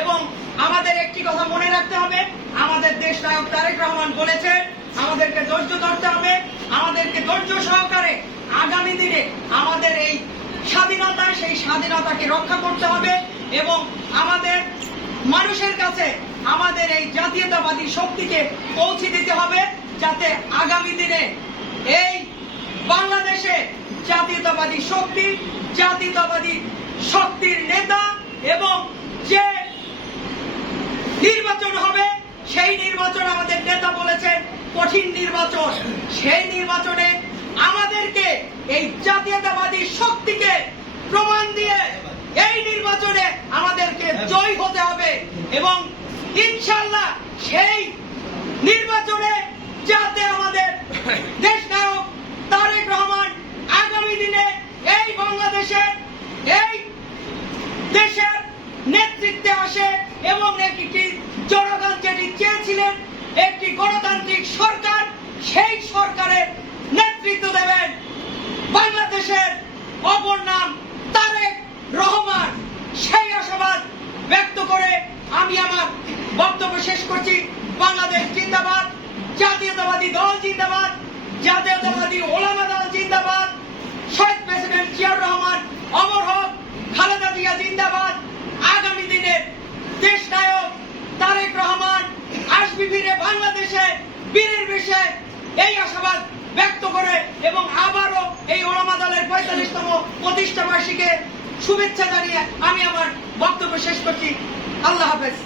এবং আমাদের একটি কথা মনে রাখতে হবে, আমাদের দেশ নায়ক তারেক রহমান বলেছেন আমাদেরকে ধৈর্য ধরতে হবে, আমাদেরকে ধৈর্য সহকারে আগামী দিনে আমাদের এই স্বাধীনতা, সেই স্বাধীনতাকে রক্ষা করতে হবে এবং আমাদের মানুষের কাছে আমাদের এই জাতীয়তাবাদী শক্তিকে পৌঁছে দিতে হবে যাতে আগামী দিনে এই বাংলাদেশে জাতীয়তাবাদী শক্তি, জাতীয়তাবাদী নির্বাচন হবে, সেই নির্বাচন আমাদের নেতা বলেছেন, কঠিন নির্বাচন। সেই নির্বাচনে আমাদেরকে এই জাতীয়তাবাদী শক্তিকে প্রমাণ দিয়ে এই নির্বাচনে আমাদেরকে জয় হতে হবে এবং ইনশাল্লাহ সেই নির্বাচনে যাতে আমাদের দেশ নায়ক তারেক রহমান আগামী দিনে এই বাংলাদেশে, এই দেশের নেতৃত্বে আসে এবং একটি জনগণ যেটি চেয়েছিলেন একটি গণতান্ত্রিক সরকার, সেই সরকারের নেতৃত্ব দেবেন বাংলাদেশের অপর নাম তারেক রহমান। সেই আশাবাদ ব্যক্ত করে আমি আমার বক্তব্য শেষ করছি। বাংলাদেশ জিন্দাবাদ, জাতীয়তাবাদী দল জিন্দাবাদ, জাতীয়তাবাদী ওলামা দল জিন্দাবাদ শহীদ প্রেসিডেন্ট জিয়াউর রহমান অমর হোক খালেদা জিয়া জিন্দাবাদ আগামী দিনে দেশ নায়ক তারেক রহমান আসবি ফিরে বাংলাদেশে বীরের বিষয়ে এই আশাবাদ ব্যক্ত করে এবং আবারও এই ওলামা দলের পঁয়তাল্লিশতম প্রতিষ্ঠা শুভেচ্ছা জানিয়ে আমি আমার বক্তব্য শেষ করছি। আল্লাহ হাফেজ।